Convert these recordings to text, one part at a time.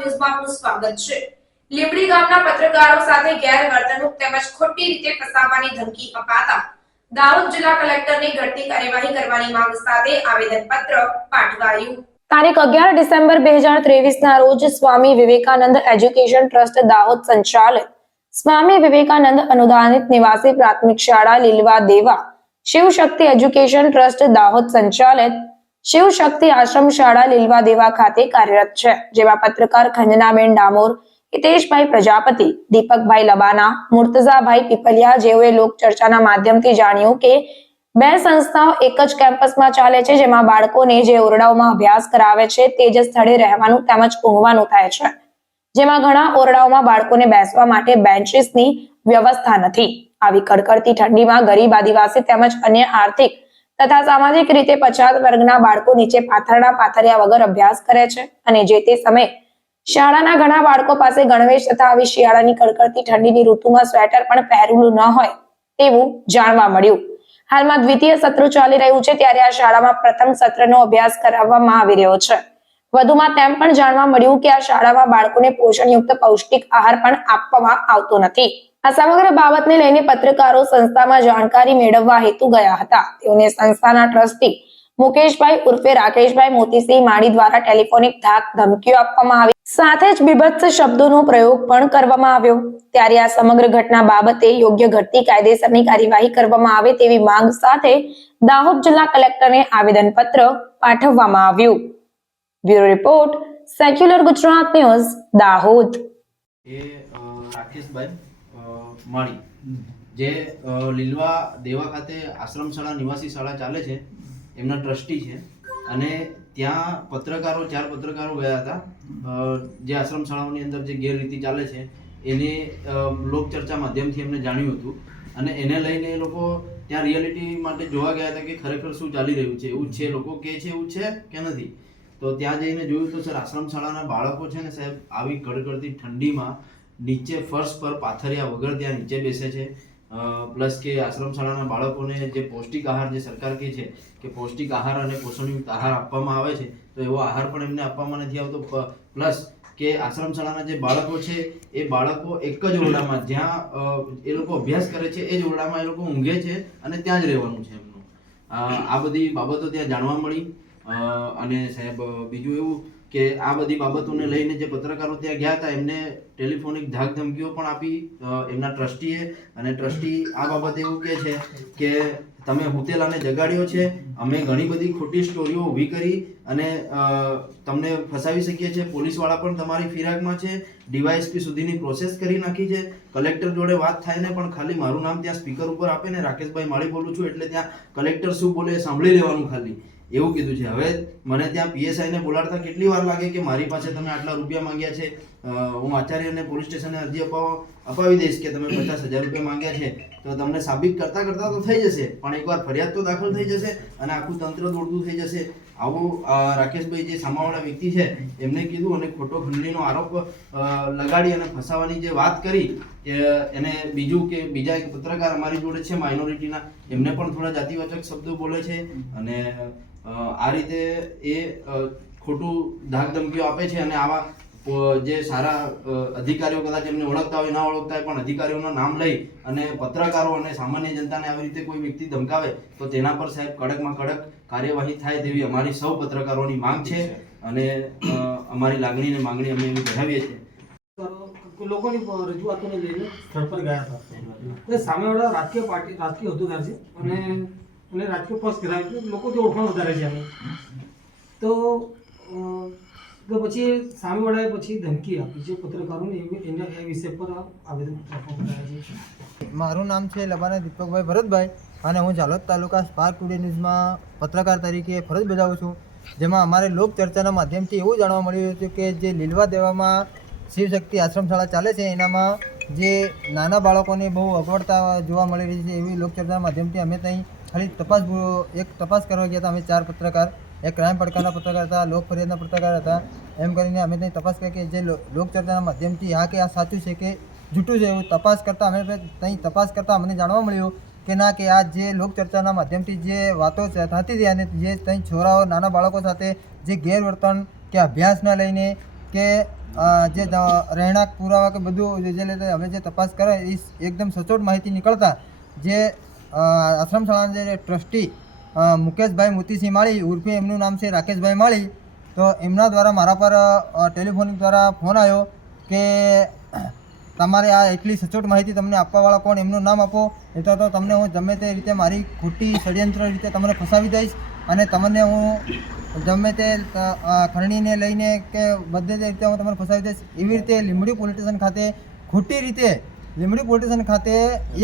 ન્યૂઝમાં આપનું સ્વાગત છે। લીંબડી ગામના પત્રકારો સાથે ગેરવર્તણૂક તેમજ ખોટી રીતે ફસાવવાની ધમકી અપાતા દાહોદ જિલ્લા કલેક્ટરની ઘટતી કાર્યવાહી કરવાની માંગ સાથે આવેદનપત્ર પાઠવાયું। તારીખ 11 ડિસેમ્બર 2023 ના રોજ સ્વામી વિવેકાનંદ એજ્યુકેશન ટ્રસ્ટ દાહોદ સંચાલિત સ્વામી વિવેકાનંદ અનુદાનિત નિવાસી પ્રાથમિક શાળા લીલવા દેવા શિવશક્તિ એજ્યુકેશન ટ્રસ્ટ દાહોદ સંચાલિત શિવશક્તિ આશ્રમ શાળા લીલવા દેવા ખાતે કાર્યરત છે, જેમાં પત્રકાર ખંજનાબેન ડામોર, હિતેશભાઈ પ્રજાપતિ, દીપકભાઈ લબાના, મુર્તઝાભાઈ પીપલિયા જેઓએ લોક ચર્ચાના માધ્યમથી જાણ્યું કે બે સંસ્થાઓ એક જ કેમ્પસમાં ચાલે છે, જેમાં બાળકોને જે ઓરડાઓમાં અભ્યાસ કરાવે છે તે જ સ્થળે રહેવાનું તેમજ ઊંઘવાનું થાય છે, જેમાં ઘણા ઓરડાઓમાં બાળકોને બેસવા માટે બેન્ચીસની વ્યવસ્થા નથી। આવી કડકડતી ઠંડીમાં ગરીબ આદિવાસી તેમજ અન્ય આર્થિક તથા સામાજિક રીતે પછાત વર્ગના બાળકો નીચે પાથર્યા વગર અભ્યાસ કરે છે અને જે તે સમયે શાળાના ઘણા બાળકો પાસે ગણવેશ તથા આવી શિયાળાની કડકડતી ઠંડીની ઋતુમાં સ્વેટર પણ પહેરેલું ન હોય તેવું જાણવા મળ્યું। હાલમાં દ્વિતીય સત્ર ચાલી રહ્યું છે, ત્યારે આ શાળામાં પ્રથમ સત્રનો અભ્યાસ કરાવવામાં આવી રહ્યો છે। વધુમાં તેમ પણ જાણવા મળ્યું કે આ શાળામાં બાળકોને પોષણયુક્ત પૌષ્ટિક આહાર પણ આપવામાં આવતો નથી। આ સમગ્ર બાબતને લઈને પત્રકારો સંસ્થામાં જાણકારી મેળવવા હેતુ ગયા હતા। તેઓને સંસ્થાના ટ્રસ્ટી મુકેશભાઈ ઉર્ફે રાકેશભાઈ મોતીસિંહ માળી દ્વારા ટેલિફોનિક ધાક ધમકીઓ આપવામાં આવી, સાથે જ બીભત્સ શબ્દોનો પ્રયોગ પણ કરવામાં આવ્યો। ત્યારે આ સમગ્ર ઘટના બાબતે યોગ્ય ઘટતી કાયદેસરની કાર્યવાહી કરવામાં આવે તેવી માંગ સાથે દાહોદ જિલ્લા કલેક્ટરને આવેદનપત્ર પાઠવવામાં આવ્યું। Bureau report, secular Gujarat news, Dahod. Rakeshbhai Mali જે લીલવા દેવા ખાતે આશ્રમ શાળા નિવાસી શાળા ચાલે છે, એમના ટ્રસ્ટી છે અને ત્યાં ચાર પત્રકારો ગયા હતા જે આશ્રમ શાળાઓની અંદર જે ગેરરીતિ ચાલે છે એને લોક ચર્ચા માધ્યમથી એમને જાણ્યું હતું અને એને લઈને એ લોકો ત્યાં રિયાલિટી માટે જોવા ગયા હતા કે ખરેખર શું ચાલી રહ્યું છે, એવું છે, લોકો કહે છે એવું છે કે નથી। તો ત્યાં જઈને જોયું તો સર આશ્રમ શાળાના બાળકો છે ને સાહેબ આવી કડકડતી ઠંડીમાં નીચે ફર્શ પર પાથર્યા વગર ત્યાં નીચે બેસે છે। પ્લસ કે આશ્રમ શાળાના બાળકોને જે પૌષ્ટિક આહાર જે સરકાર કહે છે કે પૌષ્ટિક આહાર અને પોષણયુક્ત આહાર આપવામાં આવે છે, તો એવો આહાર પણ એમને આપવામાં નથી આવતો। પ્લસ કે આશ્રમ શાળાના જે બાળકો છે એ બાળકો એક જ ઓરડામાં જ્યાં એ લોકો અભ્યાસ કરે છે એ જ ઓરડામાં એ લોકો ઊંઘે છે અને ત્યાં જ રહેવાનું છે એમનું। આ બધી બાબતો ત્યાં જાણવા મળી અને સાહેબ બીજું એવું કે આ બધી બાબતોને લઈને જે પત્રકારો ત્યાં ગયા હતા એમને ટેલિફોનિક ધાક ધમકીઓ પણ આપી એમના ટ્રસ્ટીએ, અને ટ્રસ્ટી આ બાબતે એવું કહે છે કે તમે હુતેલાને જગાડ્યો છે, અમે ઘણી બધી ખોટી સ્ટોરીઓ ઊભી કરી અને તમને ફસાવી શકીએ છીએ, પોલીસવાળા પણ તમારી ફિરાકમાં છે, ડીવાયએસપી સુધીની પ્રોસેસ કરી નાખી છે, કલેક્ટર જોડે વાત થાય ને પણ ખાલી મારું નામ ત્યાં સ્પીકર ઉપર આપે ને રાકેશભાઈ માળી બોલું છું એટલે ત્યાં કલેક્ટર શું બોલે એ સાંભળી લેવાનું ખાલી, એવું કીધું છે। હવે મને ત્યાં પીએસઆઈને બોલાડતા કેટલી વાર લાગે કે મારી પાસે તમે આટલા રૂપિયા માંગ્યા છે, હું આચાર્યને પોલીસ સ્ટેશને અરજી અપાવી દઈશ કે તમે 50,000 રૂપિયા માંગ્યા છે, તો તમને સાબિત કરતા તો થઈ જશે, પણ એકવાર ફરિયાદ તો દાખલ થઈ જશે અને આખું તંત્ર દોડતું થઈ જશે। આવું રાકેશભાઈ જે સામાવાળા વ્યક્તિ છે એમને કીધું અને ખોટો ખંડણીનો આરોપ લગાડી અને ફસાવાની જે વાત કરી એને બીજું કે બીજા એક પત્રકાર અમારી જોડે છે માઇનોરિટીના, એમને પણ થોડા જાતિવાચક શબ્દો બોલે છે અને આ રીતે એ ખોટું ધાક ધમકીઓ આપે છે અને આવા જે સારા અધિકારીઓ કદાચ એમને ઓળખતા હોય ના ઓળખતા હોય પણ અધિકારીઓના નામ લઈ અને પત્રકારો અને સામાન્ય જનતાને આવી રીતે કોઈ વ્યક્તિ ધમકાવે તો તેના પર સાહેબ કડકમાં કડક કાર્યવાહી થાય તેવી અમારી સૌ પત્રકારોની માંગ છે અને અમારી લાગણી અને માંગણી અમે એવી ધરાવીએ છીએ। લોકોની રજૂઆતોને લઈને સ્થળ પર ગયા હતા, સામેવાળા રાજકીય હોદ્દેદાર છે અને રાજકીય પક્ષ ધરાવે છે, લોકો જે ઓળખાણ વધારે છે અમે તો પછી સામેવાળાએ પછી ધમકી આપી છે પત્રકારોને, એના એ વિષય પર આવેદન આપવામાં આવ્યા છે। મારું નામ છે લબાના દીપકભાઈ ભરતભાઈ અને હું ઝાલોદ તાલુકા સ્પાર્ક ટુડે ન્યૂઝમાં પત્રકાર તરીકે ફરજ બજાવું છું, જેમાં અમારે લોક ચર્ચાના માધ્યમથી એવું જાણવા મળ્યું હતું કે જે લીલવા દેવામાં શિવશક્તિ આશ્રમ શાળા ચાલે છે એનામાં જે નાના બાળકોને બહુ અગવડતા જોવા મળી રહી છે, એવી લોક ચર્ચાના માધ્યમથી અમે ત્યાં ખાલી તપાસ કરવા ગયા હતા। અમે 4 પત્રકાર, એક ક્રાઇમ પડકારના પત્રકાર હતા, લોક ફરિયાદના પત્રકાર હતા, એમ કરીને અમે ત્યાં તપાસ કરી કે જે લોક ચર્ચાના માધ્યમથી હા કે આ સાચું છે કે જૂઠું છે એવું તપાસ કરતાં અમે ત્યાં તપાસ કરતાં અમને જાણવા મળ્યું કે ના, કે આ જે લોક ચર્ચાના માધ્યમથી જે વાતો થતી હતી અને જે ત્યાં છોરાઓ નાના બાળકો સાથે જે ગેરવર્તન કે અભ્યાસના લઈને કે જે રહેણાંક પુરાવા કે બધું જે હવે જે તપાસ કરે એ એકદમ સચોટ માહિતી નીકળતા જે આશ્રમ શાળાના જે ટ્રસ્ટી મુકેશભાઈ મોતીસિંહ માળી ઉર્ફે એમનું નામ છે રાકેશભાઈ માળી, તો એમના દ્વારા મારા પર ટેલિફોનિક દ્વારા ફોન આવ્યો કે તમારે આ એટલી સચોટ માહિતી તમને આપવાવાળા કોણ, એમનું નામ આપો, એટલે તો તમને હું ગમે તે રીતે મારી ખોટી ષડયંત્ર રીતે તમને ફસાવી દઈશ અને તમને હું ગમે તે ખરણીને લઈને કે બધે રીતે હું તમને ફસાવી દઈશ. એવી રીતે લીંબડી પોલીસ સ્ટેશન ખાતે ખોટી રીતે લીંબડી પોલીસ સ્ટેશન ખાતે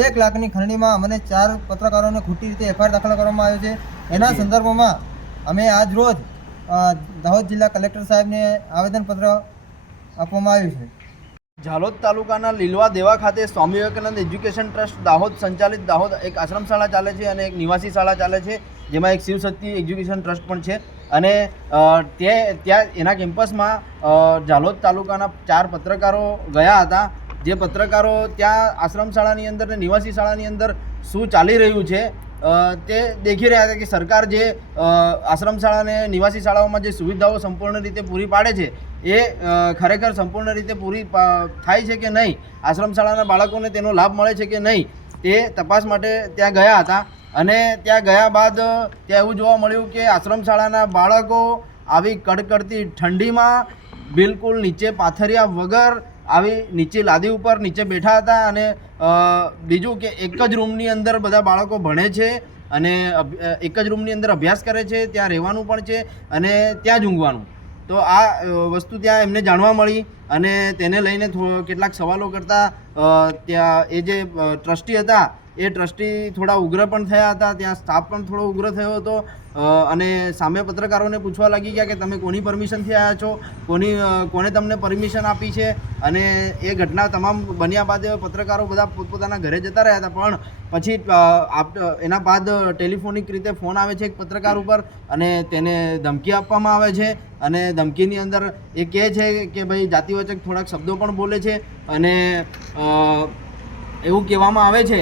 1 લાખની ખરણીમાં મને 4 પત્રકારોને ખોટી રીતે એફઆઈઆર દાખલ કરવામાં આવ્યો છે. એના સંદર્ભમાં અમે આજ રોજ દાહોદ જિલ્લા કલેક્ટર સાહેબને આવેદનપત્ર આપવામાં આવ્યું છે. ઝાલોદ તાલુકાના લીલવા દેવા ખાતે સ્વામી વિવેકાનંદ એજ્યુકેશન ટ્રસ્ટ દાહોદ સંચાલિત દાહોદ એક આશ્રમ શાળા ચાલે છે અને એક નિવાસી શાળા ચાલે છે, જેમાં એક શિવશક્તિ એજ્યુકેશન ટ્રસ્ટ પણ છે. અને ત્યાં એના કેમ્પસમાં ઝાલોદ તાલુકાના 4 પત્રકારો ગયા હતા. જે પત્રકારો ત્યાં આશ્રમ શાળાની અંદર અને નિવાસી શાળાની અંદર શું ચાલી રહ્યું છે તે દેખી રહ્યા હતા કે સરકાર જે આશ્રમ શાળા અને નિવાસી શાળાઓમાં જે સુવિધાઓ સંપૂર્ણ રીતે પૂરી પાડે છે એ ખરેખર સંપૂર્ણ રીતે પૂરી થાય છે કે નહીં, આશ્રમ શાળાના બાળકોને તેનો લાભ મળે છે કે નહીં, તે તપાસ માટે ત્યાં ગયા હતા. અને ત્યાં ગયા બાદ ત્યાં એવું જોવા મળ્યું કે આશ્રમ શાળાના બાળકો આવી કડકડતી ઠંડીમાં બિલકુલ નીચે પાથર્યા વગર આવી નીચે લાદી ઉપર નીચે બેઠા હતા. અને બીજું કે એક જ રૂમની અંદર બધા બાળકો ભણે છે અને એક જ રૂમની અંદર અભ્યાસ કરે છે, ત્યાં રહેવાનું પણ છે અને ત્યાં જ ઊંઘવાનું. તો આ વસ્તુ ત્યાં એમને જાણવા મળી અને તેને લઈને કેટલાક સવાલો કરતાં ત્યાં એ જે ટ્રસ્ટી હતા એ ટ્રસ્ટી થોડા ઉગ્ર પણ થયા હતા, ત્યાં સ્ટાફ પણ થોડો ઉગ્ર થયો હતો અને સામે પત્રકારોને પૂછવા લાગી ગયા કે તમે કોની પરમિશનથી આવ્યા છો, કોને તમને પરમિશન આપી છે. અને એ ઘટના તમામ બન્યા બાદ પત્રકારો બધા પોતપોતાના ઘરે જતા રહ્યા હતા. પણ પછી એના બાદ ટેલિફોનિક રીતે ફોન આવે છે એક પત્રકાર ઉપર અને તેને ધમકી આપવામાં આવે છે. અને ધમકીની અંદર એ કહે છે કે ભાઈ જાતિવાચક થોડાક શબ્દો પણ બોલે છે અને એવું કહેવામાં આવે છે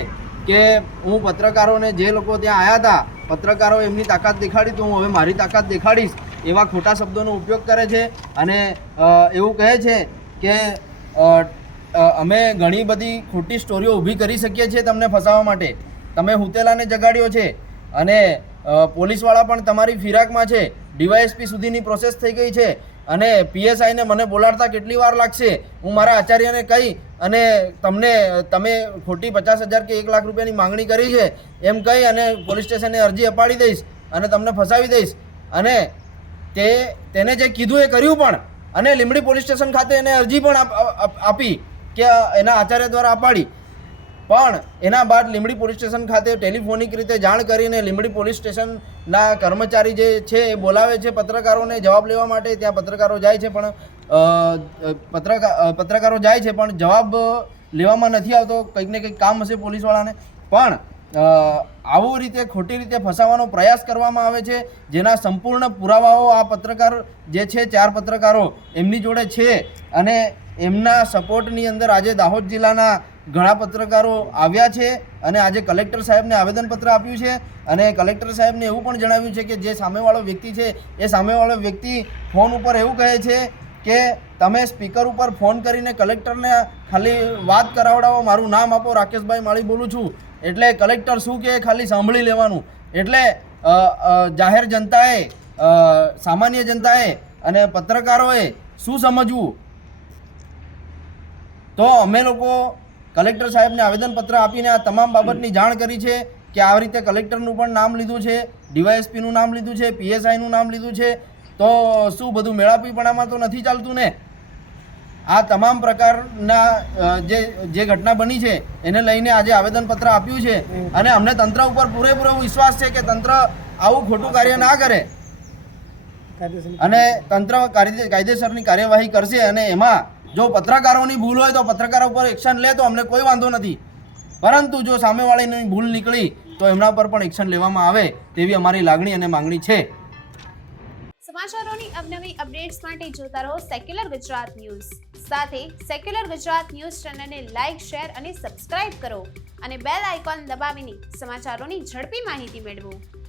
કે હું પત્રકારોને જે લોકો ત્યાં આવ્યા હતા, પત્રકારો એમની તાકાત દેખાડી તો હું હવે મારી તાકાત દેખાડીશ, એવા ખોટા શબ્દોનો ઉપયોગ કરે છે. અને એવું કહે છે કે અમે ઘણી બધી ખોટી સ્ટોરીઓ ઊભી કરી શકીએ છીએ તમને ફસાવવા માટે, તમે હુતેલાને જગાડ્યો છે અને પોલીસવાળા પણ તમારી ફિરાકમાં છે, ડીવાયએસપી સુધીની પ્રોસેસ થઈ ગઈ છે અને પીએસઆઈને મને બોલાડતા કેટલી વાર લાગશે, હું મારા આચાર્યને કહી અને તમે ખોટી 50,000 કે 1 લાખ રૂપિયાની માંગણી કરી છે એમ કહી અને પોલીસ સ્ટેશને અરજી અપાડી દઈશ અને તમને ફસાવી દઈશ. અને તેને જે કીધું એ કર્યું પણ, અને લીંબડી પોલીસ સ્ટેશન ખાતે એને અરજી પણ આપી કે એના આચાર્ય દ્વારા અપાડી. પણ એના બાદ લીંબડી પોલીસ સ્ટેશન ખાતે ટેલિફોનિક રીતે જાણ કરીને લીંબડી પોલીસ સ્ટેશનના કર્મચારી જે છે એ બોલાવે છે પત્રકારોને જવાબ લેવા માટે. ત્યાં પત્રકારો જાય છે પણ પત્રકારો જાય છે પણ જવાબ લેવામાં નથી આવતો, કંઈક ને કંઈક કામ હશે પોલીસવાળાને. પણ આવું રીતે ખોટી રીતે ફસાવવાનો પ્રયાસ કરવામાં આવે છે, જેના સંપૂર્ણ પુરાવાઓ આ પત્રકાર જે છે 4 પત્રકારો એમની જોડે છે. અને એમના સપોર્ટની અંદર આજે દાહોદ જિલ્લાના ઘણા પત્રકારો આવ્યા છે અને આજે કલેક્ટર સાહેબને આવેદનપત્ર આપ્યું છે. અને કલેક્ટર સાહેબને એવું પણ જણાવ્યું છે કે જે સામેવાળો વ્યક્તિ છે એ સામેવાળો વ્યક્તિ ફોન ઉપર એવું કહે છે કે તમે સ્પીકર ઉપર ફોન કરીને કલેક્ટરને ખાલી વાત કરાવડાવો, મારું નામ આપો, રાકેશભાઈ માળી બોલું છું, એટલે કલેક્ટર શું કહે ખાલી સાંભળી લેવાનું. એટલે જાહેર જનતાએ, સામાન્ય જનતાએ અને પત્રકારોએ શું સમજવું? તો અમે લોકો કલેક્ટર સાહેબને આવેદનપત્ર આપીને આ તમામ બાબતની જાણ કરી છે કે આવી રીતે કલેક્ટરનું પણ નામ લીધું છે, ડીવાયએસપીનું નામ લીધું છે, પીએસઆઈનું નામ લીધું છે. તો શું બધું મેળાપીપણામાં તો નથી ચાલતું ને? આ તમામ પ્રકારના જે ઘટના બની છે એને લઈને આજે આવેદનપત્ર આપ્યું છે. અને અમને તંત્ર ઉપર પૂરેપૂરો વિશ્વાસ છે કે તંત્ર આવું ખોટું કાર્ય ના કરે અને તંત્ર કાયદેસરની કાર્યવાહી કરશે. અને એમાં જો પત્રકારોની ભૂલ હોય તો પત્રકારો ઉપર એક્શન લે તો અમને કોઈ વાંધો નથી, પરંતુ જો સામેવાળાની ભૂલ નીકળી તો એમના પર પણ એક્શન લેવામાં આવે તેવી અમારી લાગણી અને માંગણી છે. સમાચારોની અવનવી અપડેટ્સ માટે જોતા રહો સેક્યુલર ગુજરાત ન્યૂઝ. સાથે સેક્યુલર ગુજરાત ન્યૂઝ ચેનલને લાઇક, શેર અને સબસ્ક્રાઇબ કરો અને બેલ આઇકોન દબાવીને સમાચારોની ઝડપી માહિતી મેળવો.